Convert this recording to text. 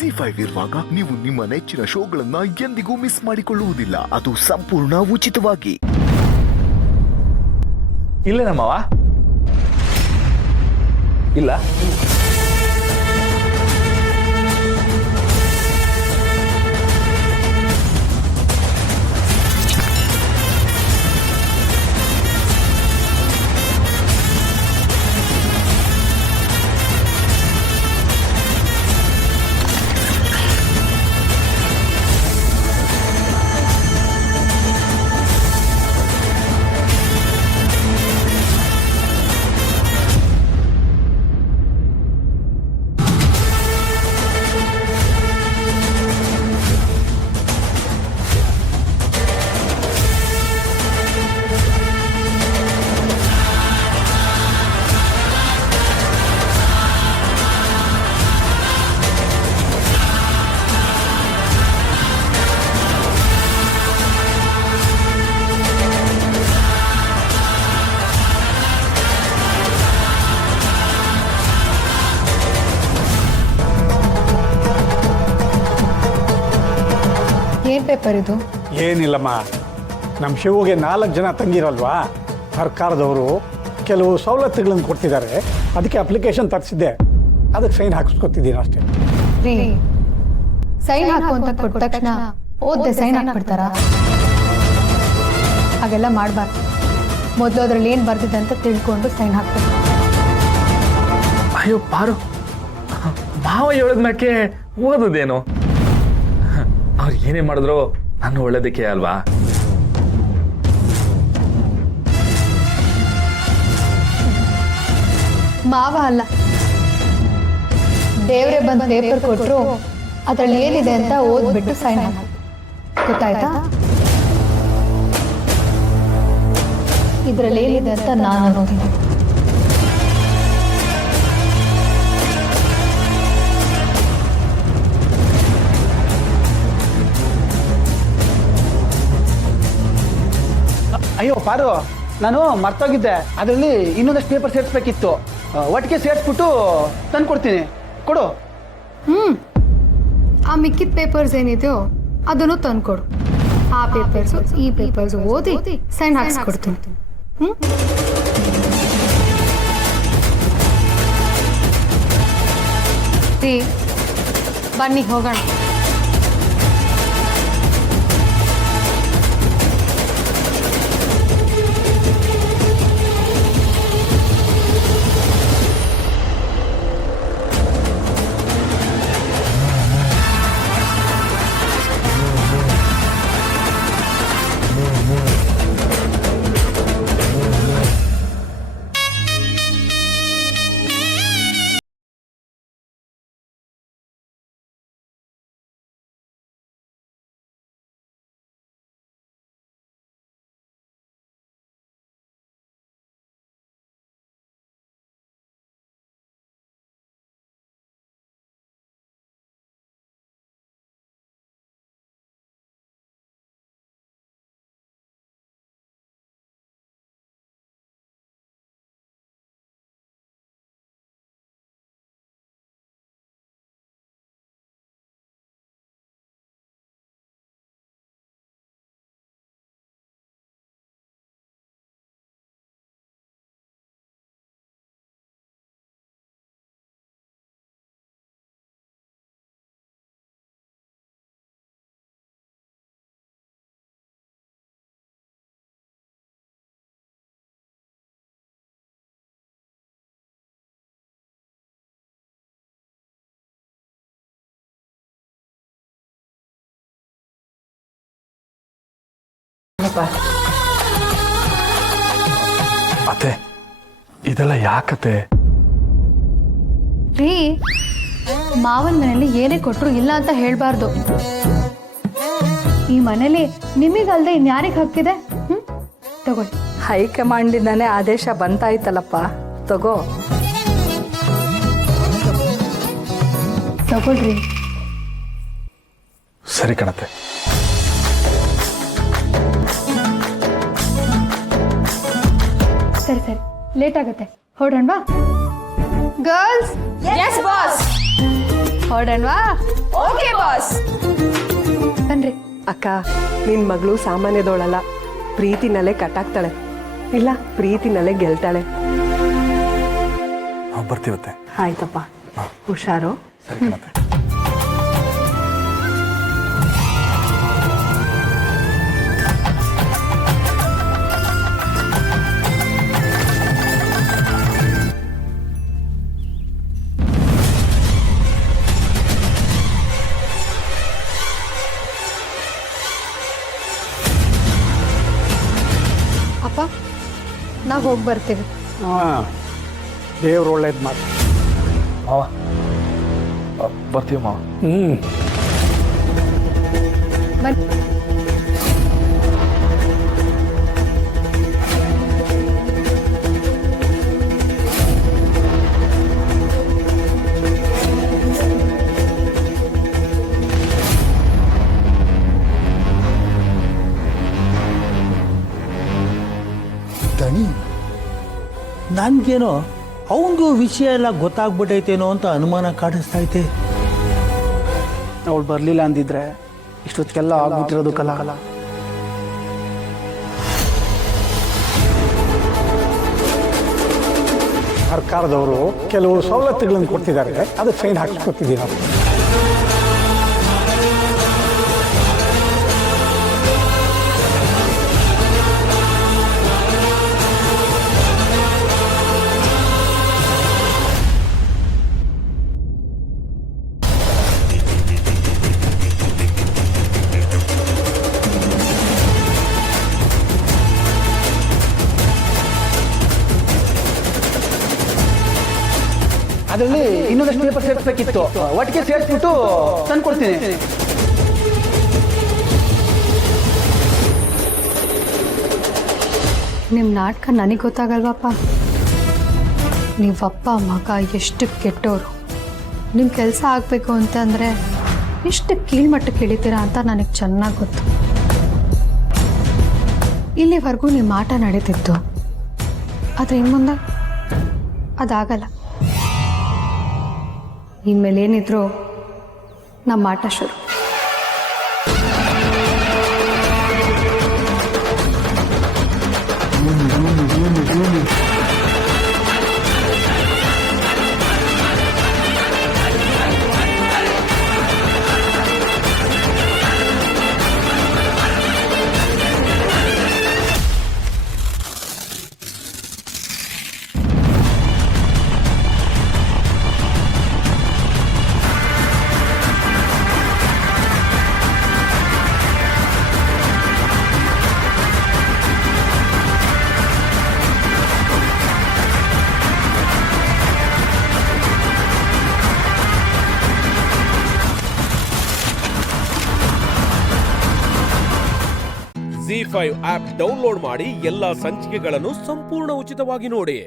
ZEE5 ಇರುವಾಗ ನೀವು ನಿಮ್ಮ ನೆಚ್ಚಿನ ಶೋಗಳನ್ನ ಎಂದಿಗೂ ಮಿಸ್ ಮಾಡಿಕೊಳ್ಳುವುದಿಲ್ಲ. ಅದು ಸಂಪೂರ್ಣ ಉಚಿತವಾಗಿ. ಇಲ್ಲ ನಮ್ಮವ ಇಲ್ಲ. ಏನ್ ಪೇಪರ್ ಇದು? ಏನಿಲ್ಲಮ್ಮ, ನಮ್ಮ ಶಿವುಗೆ 4 ಜನ ತಂಗಿರಲ್ವಾ, ಸರ್ಕಾರದವರು ಕೆಲವು ಸವಲತ್ತುಗಳನ್ನು ಕೊಡ್ತಿದ್ದಾರೆ. ಅದಕ್ಕೆ ಅಪ್ಲಿಕೇಶನ್ ತರಿಸಿದ್ದೆ, ಅದಕ್ಕೆ ಸೈನ್ ಹಾಕಿಸ್ಕೊತಿದ್ದೀನಿ ಅಷ್ಟೇ. ರೀ, ಸೈನ್ ಹಾಕು ಅಂತ ಕೊಟ್ಟ ತಕ್ಷಣ ಓದ್ದೆ ಸೈನ್ ಹಾಕ್ಬಿಡ್ತಾರ? ಹಾಗೆಲ್ಲ ಮಾಡಬಾರ್ದು. ಮೊದಲು ಅದ್ರಲ್ಲಿ ಏನು ಬರ್ದಿದೆ ಅಂತ ತಿಳ್ಕೊಂಡು ಸೈನ್ ಹಾಕ್ಬೇಕು. ಅಯ್ಯೋ ಪಾರು, ಭಾವ ಹೇಳಿದ್ಮ್ಯಾಕೆ ಓದೋದೇನು? ಅವ್ರು ಏನೇ ಮಾಡಿದ್ರು ನಾನು ಒಳ್ಳೇದಕ್ಕೆ ಅಲ್ವಾ? ಮಾವ ಅಲ್ಲ, ದೇವ್ರೆ ಬಂದು ಪೇಪರ್ ಕೊಟ್ಟರು ಅದ್ರಲ್ಲಿ ಏನಿದೆ ಅಂತ ಓದ್ಬಿಟ್ಟು ಸೈನ್ ಹಾಕಿ. ಗೊತ್ತಾಯ್ತಾ? ಇದ್ರಲ್ಲಿ ಏನಿದೆ ಅಂತ ನಾನು ನೋಡ್ತೀನಿ. ಅಯ್ಯೋ ಪಾರು, ನಾನು ಮರ್ತೋಗಿದ್ದೆ. ಅದರಲ್ಲಿ ಇನ್ನೊಂದಷ್ಟು ಪೇಪರ್ ಸೇರಿಸ್ಬೇಕಿತ್ತು. ಒಟ್ಟಿಗೆ ಸೇರಿಸ್ಬಿಟ್ಟು ತಂದು ಕೊಡ್ತೀನಿ, ಕೊಡು. ಆ ಮಿಕ್ಕಿದ ಪೇಪರ್ಸ್ ಏನಿದೆಯೋ ಅದನ್ನು ತಂದ್ಕೊಡು. ಆ ಪೇಪರ್ಸು ಈ ಪೇಪರ್ಸ್ ಓದಿ ಸೈನ್ ಹಾಕ್ಸ್ಕೊಡ್ತೀನಿ. ಬನ್ನಿ ಹೋಗೋಣ. ಅತ್ತೆ, ಇದೆಲ್ಲ ಯಾಕತ್ತೆ? ರೀ, ಮಾವನ ಮನೇಲಿ ಏನೇ ಕೊಟ್ಟರು ಇಲ್ಲ ಅಂತ ಹೇಳ್ಬಾರ್ದು. ಈ ಮನೇಲಿ ನಿಮಗಲ್ದೆ ಇನ್ಯಾರಿಗೆ ಹಕ್ಕಿದೆ? ತಗೊಳ್ಳಿ. ಹೈಕಮಾಂಡಿಂದಾನೆ ಆದೇಶ ಬಂತಾಯ್ತಲ್ಲಪ್ಪ, ತಗೋ. ತಗೊಳ್ರಿ. ಸರಿ ಕಣತ್ತೆ. ಸರಿ ಸರಿ, ಲೇಟ್ ಆಗುತ್ತೆ, ಹೊರಡೋಣ ಬಾ. Girls, yes boss. ಹೊರಡನ್ವಾ? Okay boss. ಬನ್ರಿ. ಅಕ್ಕ ನಿನ್ ಮಗಳು ಸಾಮಾನ್ಯದವಳಲ್ಲ, ಪ್ರೀತಿನಲ್ಲೇ ಕಟ್ಟಾಕ್ತಾಳೆ, ಇಲ್ಲ ಪ್ರೀತಿನಲ್ಲೇ ಗೆಲ್ತಾಳೆ. ನಾವು ಬರ್ತೀವತ್ತೆ. ಆಯ್ತಪ್ಪ, ಹುಷಾರು. ಸರಿ ಕಣತ್ತೆ. ಅಪ್ಪ ನಾವು ಹೋಗಿ ಬರ್ತೀವಿ. ಹಾಂ, ದೇವ್ರು ಒಳ್ಳೇದು ಮಾಡಿ. ಮಾವ ಬರ್ತೀವಿ ಮಾವ. ಬನ್ನಿ. ದಣಿ ನನ್ಗೇನೋ ಅವನಿಗೂ ವಿಷಯ ಎಲ್ಲ ಗೊತ್ತಾಗ್ಬಿಟ್ಟೈತೇನೋ ಅಂತ ಅನುಮಾನ ಕಾಡಿಸ್ತೈತೆ. ಅವಳು ಬರಲಿಲ್ಲ ಅಂದಿದ್ರೆ ಇಷ್ಟೊತ್ತಿಗೆಲ್ಲ ಆಗ್ಬಿಟ್ಟಿರೋದು ಕಲ. ಸರ್ಕಾರದವರು ಕೆಲವು ಸವಲತ್ತುಗಳನ್ನು ಕೊಡ್ತಿದ್ದಾರೆ, ಅದಕ್ಕೆ ಸೈನ್ ಹಾಕಿಸ್ಕೊತಿದ್ದೀವಿ ನಾವು. ಅದರಲ್ಲಿ ಇನ್ನೊಂದಷ್ಟು ಪೇಪರ್ ಸೇರಿಸ್ಬೇಕಿತ್ತು, ಒಟ್ಟಿಗೆ ಸೇರಿಸ್ಬಿಟ್ಟು ತಂದು ಕೊಡ್ತೀನಿ. ನಿಮ್ಮ ನಾಟಕ ನನಗೆ ಗೊತ್ತಾಗಲ್ವಪ್ಪ. ನೀವಪ್ಪ ಮಗ ಎಷ್ಟು ಕೆಟ್ಟವರು. ನಿಮ್ಮ ಕೆಲಸ ಆಗಬೇಕು ಅಂತಂದರೆ ಎಷ್ಟು ಕೀಳ್ಮಟ್ಟಕ್ಕೆ ಇಳಿತೀರಾ ಅಂತ ನನಗೆ ಚೆನ್ನಾಗಿ ಗೊತ್ತು. ಇಲ್ಲಿವರೆಗೂ ನಿಮ್ಮ ಆಟ ನಡೀತಿತ್ತು, ಆದರೆ ಇನ್ನು ಮುಂದೆ ಅದಾಗಲ್ಲ. ಇನ್ಮೇಲೆ ಏನಿದ್ರು ನಮ್ಮ ಆಟ ಶುರು. ZEE5 ಆಪ್ ಡೌನ್ಲೋಡ್ ಮಾಡಿ ಎಲ್ಲಾ ಸಂಚಿಕೆಗಳನ್ನು ಸಂಪೂರ್ಣ ಉಚಿತವಾಗಿ ನೋಡಿ.